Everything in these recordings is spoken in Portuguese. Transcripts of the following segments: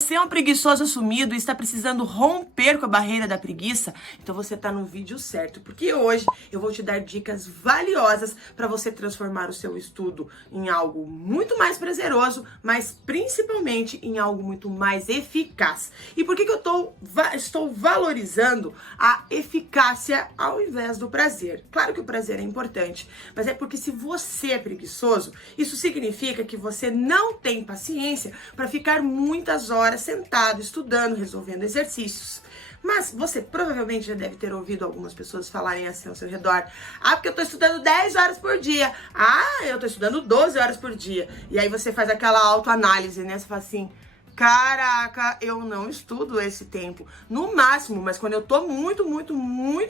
Você é um preguiçoso assumido e está precisando romper com a barreira da preguiça? Então você está no vídeo certo, porque hoje eu vou te dar dicas valiosas para você transformar o seu estudo em algo muito mais prazeroso, mas principalmente em algo muito mais eficaz. E por que que eu estou valorizando a eficácia ao invés do prazer? Claro que o prazer é importante, mas é porque se você é preguiçoso, isso significa que você não tem paciência para ficar muitas horas sentado, estudando, resolvendo exercícios. Mas você provavelmente já deve ter ouvido algumas pessoas falarem assim ao seu redor: ah, porque eu tô estudando 10 horas por dia. Ah, eu tô estudando 12 horas por dia. E aí você faz aquela autoanálise, né? Você fala assim: caraca, eu não estudo esse tempo. No máximo, mas quando eu tô muito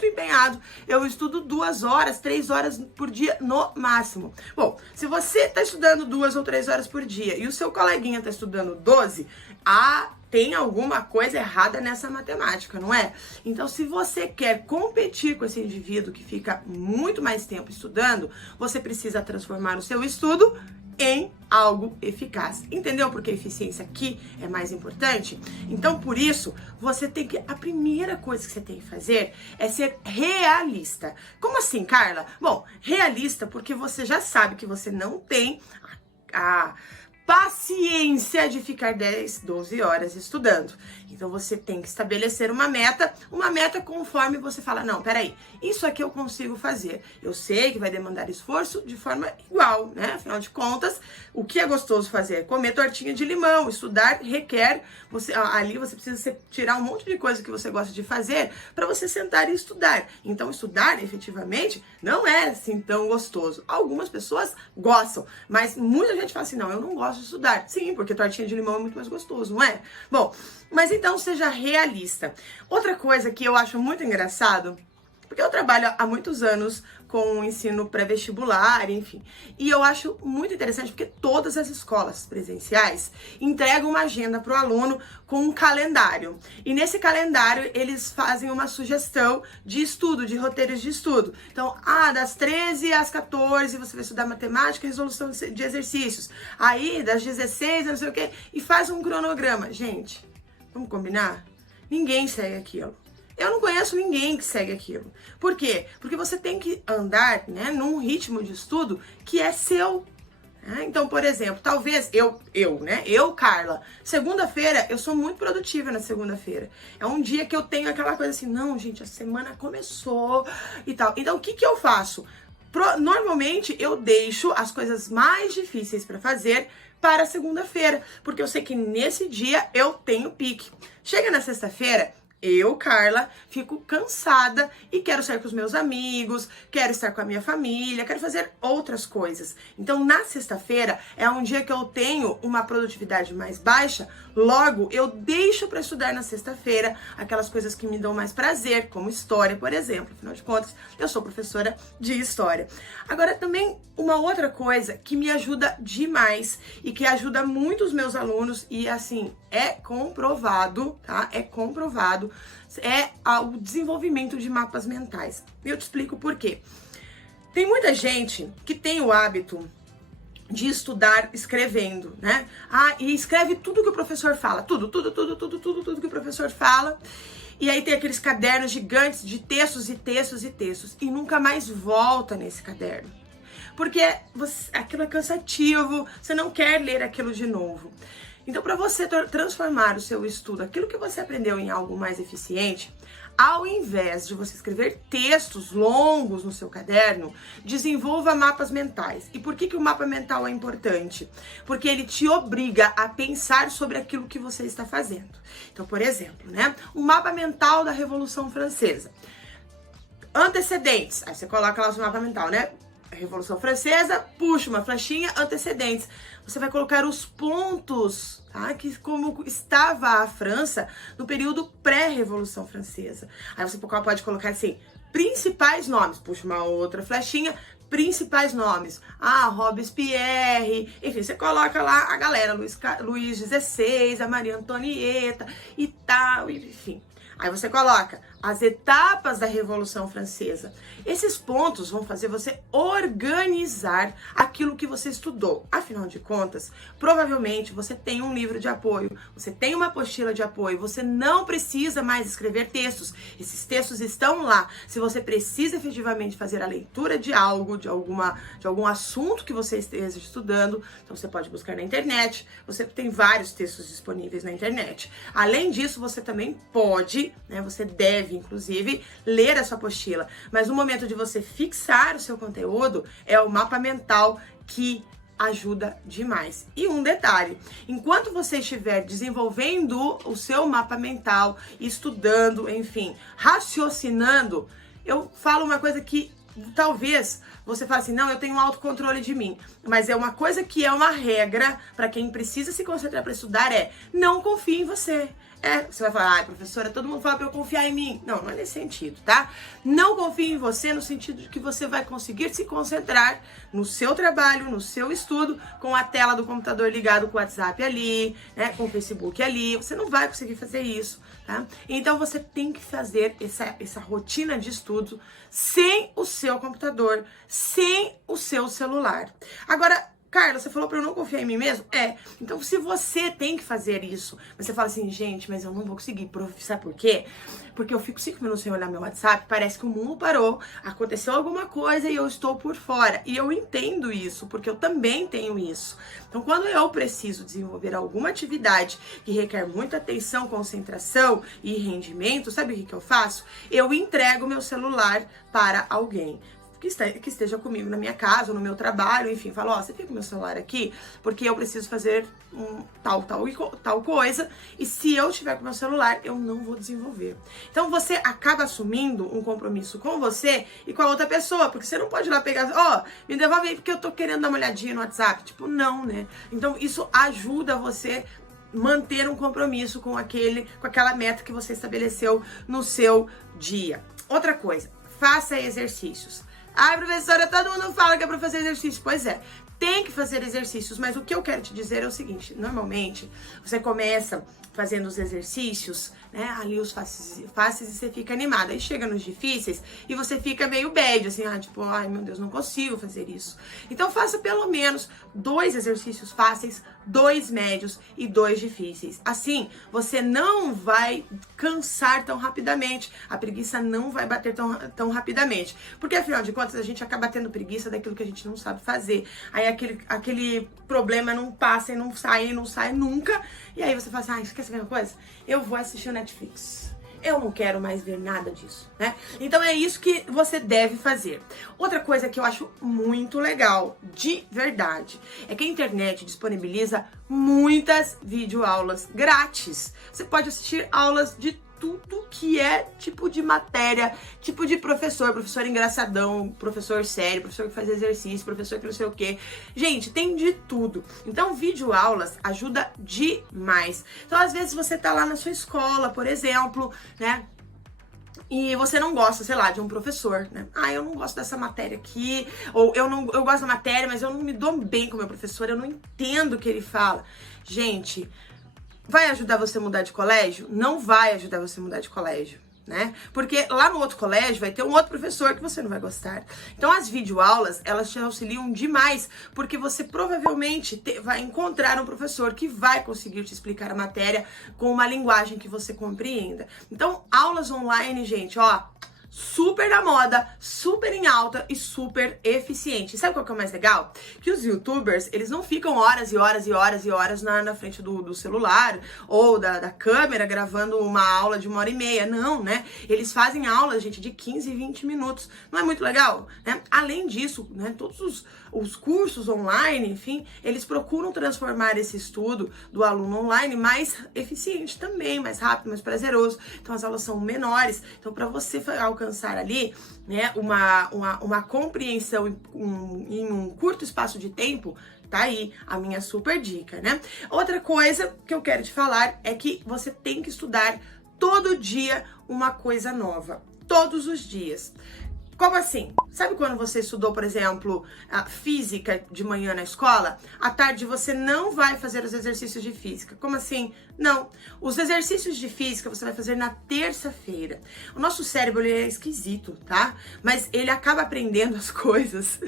empenhado, eu estudo 2 horas, 3 horas por dia no máximo. Bom, se você tá estudando 2 ou 3 horas por dia e o seu coleguinha tá estudando 12, tem alguma coisa errada nessa matemática, não é? Então, se você quer competir com esse indivíduo que fica muito mais tempo estudando, você precisa transformar o seu estudo em algo eficaz. Entendeu por que a eficiência aqui é mais importante? Então, por isso, a primeira coisa que você tem que fazer é ser realista. Como assim, Carla? Bom, realista porque você já sabe que você não tem a paciência de ficar 10, 12 horas estudando. Então você tem que estabelecer uma meta conforme você fala: não, peraí, isso aqui eu consigo fazer. Eu sei que vai demandar esforço de forma igual, né? Afinal de contas, o que é gostoso fazer? Comer tortinha de limão. Estudar requer, ali você precisa tirar um monte de coisa que você gosta de fazer para você sentar e estudar. Então estudar, efetivamente, não é assim tão gostoso. Algumas pessoas gostam, mas muita gente fala assim: não, eu não gosto de estudar. Sim, porque tortinha de limão é muito mais gostoso, não é? Bom, mas então seja realista. Outra coisa que eu acho muito engraçado, porque eu trabalho há muitos anos com o ensino pré-vestibular, enfim, e eu acho muito interessante porque todas as escolas presenciais entregam uma agenda para o aluno com um calendário. E nesse calendário eles fazem uma sugestão de estudo, de roteiros de estudo. Então, das 13 às 14 você vai estudar matemática e resolução de exercícios. Aí, das 16 a não sei o quê, e faz um cronograma. Gente, vamos combinar? Ninguém segue aquilo. Eu não conheço ninguém que segue aquilo. Por quê? Porque você tem que andar, né, num ritmo de estudo que é seu. Então, por exemplo, talvez eu, Carla, segunda-feira, eu sou muito produtiva na segunda-feira. É um dia que eu tenho aquela coisa assim: não, gente, a semana começou e tal. Então, o que que eu faço? Normalmente, eu deixo as coisas mais difíceis para fazer para segunda-feira, porque eu sei que nesse dia eu tenho pique. Chega na sexta-feira, eu, Carla, fico cansada e quero sair com os meus amigos, quero estar com a minha família, quero fazer outras coisas. Então, na sexta-feira é um dia que eu tenho uma produtividade mais baixa, logo eu deixo para estudar na sexta-feira aquelas coisas que me dão mais prazer, como história, por exemplo. Afinal de contas, eu sou professora de história. Agora, também uma outra coisa que me ajuda demais e que ajuda muito os meus alunos, e assim, é comprovado, tá? É comprovado, é o desenvolvimento de mapas mentais. E eu te explico por quê. Tem muita gente que tem o hábito de estudar escrevendo, né? E escreve tudo que o professor fala, tudo que o professor fala. E aí tem aqueles cadernos gigantes de textos e textos e textos, e nunca mais volta nesse caderno. Porque aquilo é cansativo, você não quer ler aquilo de novo. Então, para você transformar o seu estudo, aquilo que você aprendeu, em algo mais eficiente, ao invés de você escrever textos longos no seu caderno, desenvolva mapas mentais. E por que o mapa mental é importante? Porque ele te obriga a pensar sobre aquilo que você está fazendo. Então, por exemplo, né, um mapa mental da Revolução Francesa. Antecedentes. Aí você coloca lá o seu mapa mental, né? Revolução Francesa, puxa uma flechinha, antecedentes. Você vai colocar os pontos, tá? Que como estava a França no período pré-Revolução Francesa. Aí você pode colocar assim: principais nomes, puxa uma outra flechinha, principais nomes. Robespierre, enfim, você coloca lá a galera, Luís XVI, a Maria Antonieta e tal, enfim. Aí você coloca as etapas da Revolução Francesa. Esses pontos vão fazer você organizar aquilo que você estudou. Afinal de contas, provavelmente você tem um livro de apoio, você tem uma apostila de apoio, você não precisa mais escrever textos. Esses textos estão lá. Se você precisa efetivamente fazer a leitura de algo, de algum assunto que você esteja estudando, então você pode buscar na internet. Você tem vários textos disponíveis na internet. Além disso, você também pode, né, você deve, inclusive, ler a sua apostila. Mas no momento de você fixar o seu conteúdo, é o mapa mental que ajuda demais. E um detalhe, enquanto você estiver desenvolvendo o seu mapa mental, estudando, enfim, raciocinando, eu falo uma coisa que talvez você fale assim, não, eu tenho um autocontrole de mim, mas é uma coisa que é uma regra para quem precisa se concentrar para estudar, não confie em você. Você vai falar, ai, professora, todo mundo fala pra eu confiar em mim. Não, não é nesse sentido, tá? Não confie em você no sentido de que você vai conseguir se concentrar no seu trabalho, no seu estudo, com a tela do computador ligado com o WhatsApp ali, né, com o Facebook ali. Você não vai conseguir fazer isso, tá? Então você tem que fazer essa rotina de estudo sem o seu computador, sem o seu celular. Agora, Carla, você falou pra eu não confiar em mim mesmo? Então se você tem que fazer isso, você fala assim, gente, mas eu não vou conseguir, prof, sabe por quê? Porque eu fico 5 minutos sem olhar meu WhatsApp, parece que o mundo parou, aconteceu alguma coisa e eu estou por fora. E eu entendo isso, porque eu também tenho isso. Então quando eu preciso desenvolver alguma atividade que requer muita atenção, concentração e rendimento, sabe o que eu faço? Eu entrego meu celular para alguém que esteja comigo na minha casa, ou no meu trabalho, enfim, falo, você fica com meu celular aqui, porque eu preciso fazer tal coisa, e se eu estiver com meu celular, eu não vou desenvolver. Então você acaba assumindo um compromisso com você e com a outra pessoa, porque você não pode ir lá pegar, me devolve aí porque eu tô querendo dar uma olhadinha no WhatsApp. Tipo, não, né? Então isso ajuda você manter um compromisso com aquela meta que você estabeleceu no seu dia. Outra coisa, faça exercícios. Ai, professora, todo mundo fala que é pra fazer exercício. Pois é, tem que fazer exercícios, mas o que eu quero te dizer é o seguinte, normalmente você começa fazendo os exercícios, né, ali os fáceis e você fica animada, aí chega nos difíceis e você fica meio bad, assim, tipo, ai meu Deus, não consigo fazer isso. Então faça pelo menos 2 exercícios fáceis, 2 médios e 2 difíceis. Assim, você não vai cansar tão rapidamente, a preguiça não vai bater tão rapidamente, porque afinal de contas a gente acaba tendo preguiça daquilo que a gente não sabe fazer, aí aquele problema não passa e não sai nunca, e aí você fala assim, quer saber uma coisa? Eu vou assistir o Netflix. Eu não quero mais ver nada disso, né? Então é isso que você deve fazer. Outra coisa que eu acho muito legal, de verdade, é que a internet disponibiliza muitas videoaulas grátis. Você pode assistir aulas de tudo que é tipo de matéria, tipo de professor engraçadão, professor sério, professor que faz exercício, professor que não sei o quê. Gente, tem de tudo. Então, videoaulas ajuda demais. Então, às vezes você tá lá na sua escola, por exemplo, né? E você não gosta, sei lá, de um professor, né? Eu não gosto dessa matéria aqui, ou eu gosto da matéria, mas eu não me dou bem com o meu professor, eu não entendo o que ele fala. Gente, vai ajudar você a mudar de colégio? Não vai ajudar você a mudar de colégio, né? Porque lá no outro colégio vai ter um outro professor que você não vai gostar. Então as videoaulas, elas te auxiliam demais, porque você provavelmente vai encontrar um professor que vai conseguir te explicar a matéria com uma linguagem que você compreenda. Então, aulas online, gente, super na moda, super em alta e super eficiente. Sabe qual que é o mais legal? Que os youtubers, eles não ficam horas e horas e horas e horas na frente do celular ou da câmera gravando uma aula de 1h30, não, né? Eles fazem aulas, gente, de 15 e 20 minutos. Não é muito legal? Né? Além disso, né, todos os cursos online, enfim, eles procuram transformar esse estudo do aluno online mais eficiente também, mais rápido, mais prazeroso. Então as aulas são menores. Então para você alcançar ali, né, uma compreensão em um curto espaço de tempo, tá aí a minha super dica, né? Outra coisa que eu quero te falar é que você tem que estudar todo dia uma coisa nova, todos os dias. Como assim? Sabe quando você estudou, por exemplo, a física de manhã na escola? À tarde você não vai fazer os exercícios de física. Como assim? Não. Os exercícios de física você vai fazer na terça-feira. O nosso cérebro ele é esquisito, tá? Mas ele acaba aprendendo as coisas.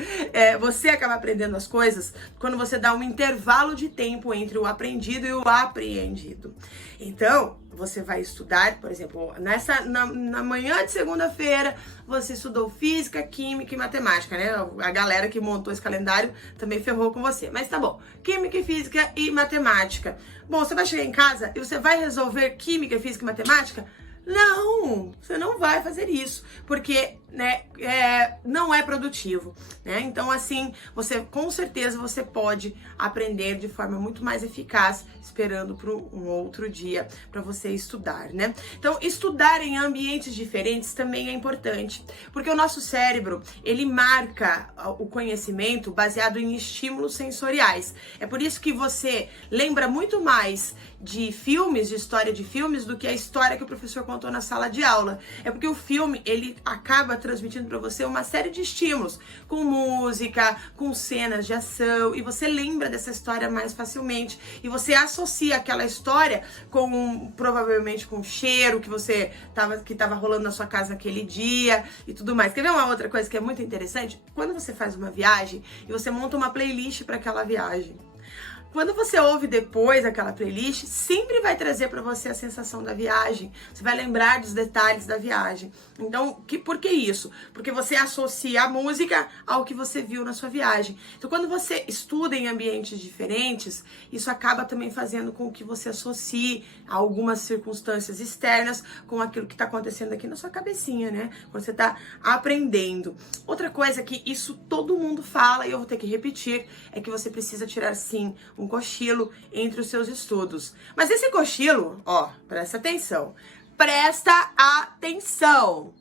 Você acaba aprendendo as coisas quando você dá um intervalo de tempo entre o aprendido e o apreendido. Então, você vai estudar, por exemplo, na manhã de segunda-feira, você estudou física, química e matemática, né? A galera que montou esse calendário também ferrou com você. Mas tá bom. Química, e física e matemática. Bom, você vai chegar em casa e você vai resolver química, física e matemática? Não, você não vai fazer isso, porque não é produtivo, né? Então, assim, você com certeza você pode aprender de forma muito mais eficaz, esperando para um outro dia para você estudar, né? Então, estudar em ambientes diferentes também é importante, porque o nosso cérebro, ele marca o conhecimento baseado em estímulos sensoriais. É por isso que você lembra muito mais de filmes, de história de filmes, do que a história que o professor contou na sala de aula. É porque o filme, ele acaba transmitindo para você uma série de estímulos, com música, com cenas de ação, e você lembra dessa história mais facilmente, e você associa aquela história provavelmente com o cheiro que tava rolando na sua casa naquele dia e tudo mais. Quer ver uma outra coisa que é muito interessante? Quando você faz uma viagem e você monta uma playlist para aquela viagem, quando você ouve depois aquela playlist, sempre vai trazer para você a sensação da viagem. Você vai lembrar dos detalhes da viagem. Então, por que isso? Porque você associa a música ao que você viu na sua viagem. Então, quando você estuda em ambientes diferentes, isso acaba também fazendo com que você associe algumas circunstâncias externas com aquilo que está acontecendo aqui na sua cabecinha, né? Quando você está aprendendo. Outra coisa que isso todo mundo fala, e eu vou ter que repetir, é que você precisa tirar, sim, um cochilo entre os seus estudos. Mas esse cochilo, presta atenção. Presta atenção.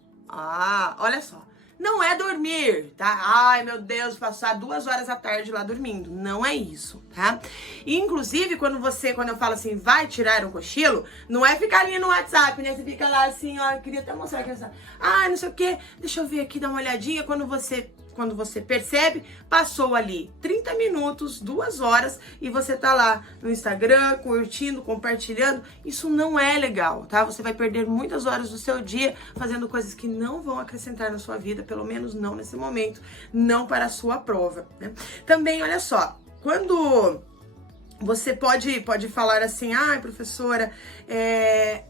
Olha só. Não é dormir, tá? Ai, meu Deus, passar 2 horas da tarde lá dormindo. Não é isso, tá? E, inclusive, quando eu falo assim, vai tirar um cochilo, não é ficar ali no WhatsApp, né? Você fica lá assim, eu queria até mostrar aqui. Não sei o quê, deixa eu ver aqui, dar uma olhadinha. Quando você percebe, passou ali 30 minutos, 2 horas, e você tá lá no Instagram, curtindo, compartilhando. Isso não é legal, tá? Você vai perder muitas horas do seu dia fazendo coisas que não vão acrescentar na sua vida, pelo menos não nesse momento, não para a sua prova, né? Também, olha só, quando você pode falar assim, professora,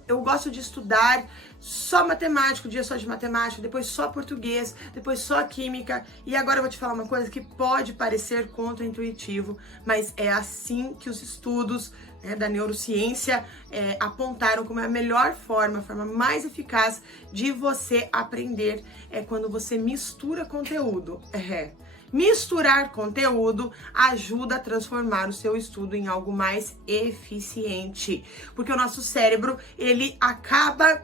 eu gosto de estudar só matemática, o dia só de matemática, depois só português, depois só química, e agora eu vou te falar uma coisa que pode parecer contraintuitivo, mas é assim que os estudos da neurociência apontaram como é a melhor forma, a forma mais eficaz de você aprender, é quando você mistura conteúdo. Misturar conteúdo ajuda a transformar o seu estudo em algo mais eficiente, porque o nosso cérebro, ele acaba,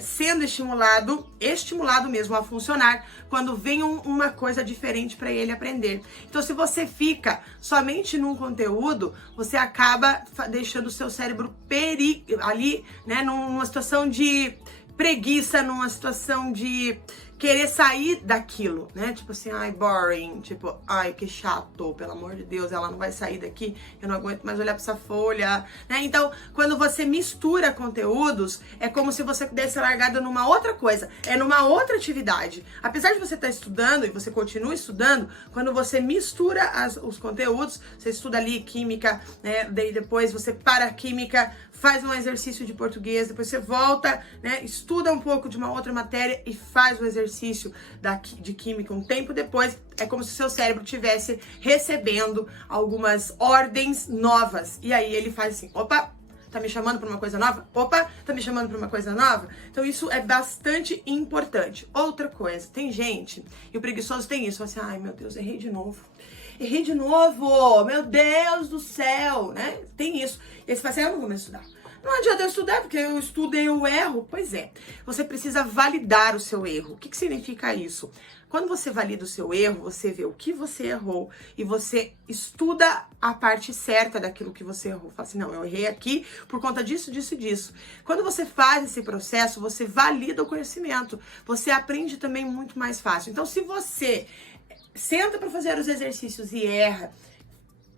sendo estimulado mesmo a funcionar quando vem uma coisa diferente para ele aprender. Então, se você fica somente num conteúdo, você acaba deixando o seu cérebro ali, numa situação de preguiça, numa situação de querer sair daquilo, né? Tipo assim, boring, tipo, que chato, pelo amor de Deus, ela não vai sair daqui, eu não aguento mais olhar pra essa folha, né? Então, quando você mistura conteúdos, é como se você desse largada numa outra coisa, numa outra atividade. Apesar de você estar estudando, e você continua estudando, quando você mistura os conteúdos, você estuda ali química, né? Daí depois você para a química, faz um exercício de português, depois você volta, estuda um pouco de uma outra matéria e faz o exercício de química um tempo depois. É como se o seu cérebro estivesse recebendo algumas ordens novas. E aí ele faz assim, opa, tá me chamando para uma coisa nova? Opa, tá me chamando para uma coisa nova? Então isso é bastante importante. Outra coisa, tem gente, e o preguiçoso tem isso, fala assim, meu Deus, errei de novo. errei de novo, meu Deus do céu, né? Tem isso. E aí você fala assim, eu não vou mais estudar. Não adianta eu estudar, porque eu estudo e eu erro. Pois é, você precisa validar o seu erro. O que significa isso? Quando você valida o seu erro, você vê o que você errou e você estuda a parte certa daquilo que você errou. Fala assim, não, eu errei aqui por conta disso, disso e disso. Quando você faz esse processo, você valida o conhecimento. Você aprende também muito mais fácil. Então, se você senta para fazer os exercícios e erra,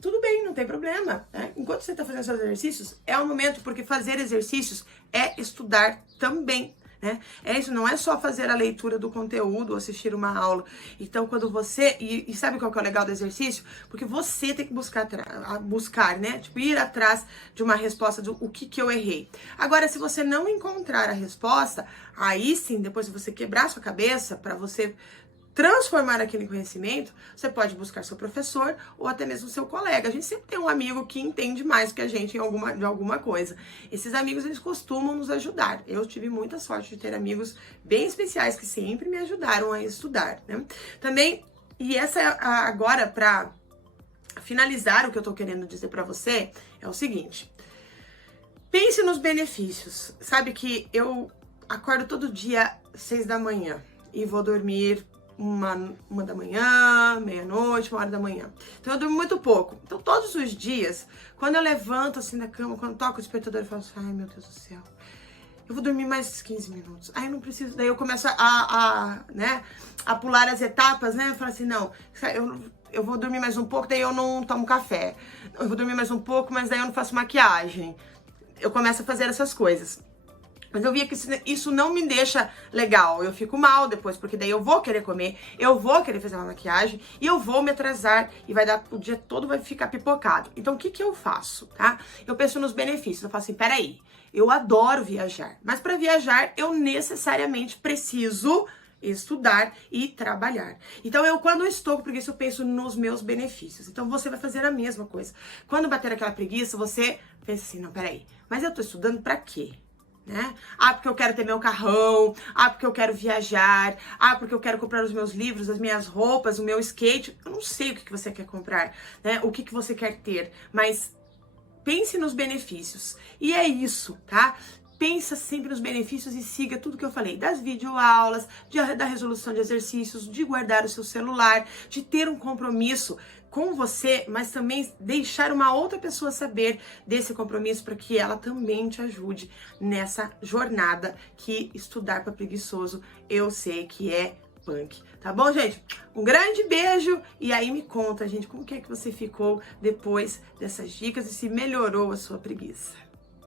tudo bem, não tem problema, né? Enquanto você está fazendo seus exercícios, é o momento, porque fazer exercícios é estudar também, né? É isso, não é só fazer a leitura do conteúdo ou assistir uma aula. Então, quando você... E sabe qual que é o legal do exercício? Porque você tem que buscar, né? Tipo, ir atrás de uma resposta do o que eu errei. Agora, se você não encontrar a resposta, aí sim, depois de você quebrar sua cabeça, para você transformar aquele conhecimento, você pode buscar seu professor ou até mesmo seu colega. A gente sempre tem um amigo que entende mais que a gente de alguma coisa. Esses amigos, eles costumam nos ajudar. Eu tive muita sorte de ter amigos bem especiais que sempre me ajudaram a estudar, né? Também, e essa agora, para finalizar, o que eu tô querendo dizer para você é o seguinte: pense nos benefícios. Sabe que eu acordo todo dia 6 da manhã e vou dormir uma da manhã, meia-noite, 1 hora da manhã. Então eu durmo muito pouco. Então todos os dias, quando eu levanto assim da cama, quando toco o despertador, eu falo assim, ai meu Deus do céu, eu vou dormir mais 15 minutos. Aí eu não preciso, daí eu começo né, a pular as etapas, né? Eu falo assim, não, eu vou dormir mais um pouco, daí eu não tomo café. Eu vou dormir mais um pouco, mas daí eu não faço maquiagem. Eu começo a fazer essas coisas. Mas eu via que isso não me deixa legal, eu fico mal depois, porque daí eu vou querer comer, eu vou querer fazer uma maquiagem e eu vou me atrasar e vai dar, o dia todo vai ficar pipocado. Então o que eu faço, tá? Eu penso nos benefícios, eu falo assim, peraí, eu adoro viajar, mas para viajar eu necessariamente preciso estudar e trabalhar. Então quando eu estou com preguiça, eu penso nos meus benefícios. Então você vai fazer a mesma coisa. Quando bater aquela preguiça, você pensa assim, não, peraí, mas eu tô estudando para quê? Né? Ah, porque eu quero ter meu carrão, ah, porque eu quero viajar, ah, porque eu quero comprar os meus livros, as minhas roupas, o meu skate. Eu não sei o que você quer comprar, né? O que você quer ter, mas pense nos benefícios. E é isso, tá? Pensa sempre nos benefícios e siga tudo que eu falei, das videoaulas, da resolução de exercícios, de guardar o seu celular, de ter um compromisso com você, mas também deixar uma outra pessoa saber desse compromisso para que ela também te ajude nessa jornada que estudar para preguiçoso eu sei que é punk. Tá bom, gente? Um grande beijo e aí me conta, gente, como que é que você ficou depois dessas dicas e se melhorou a sua preguiça.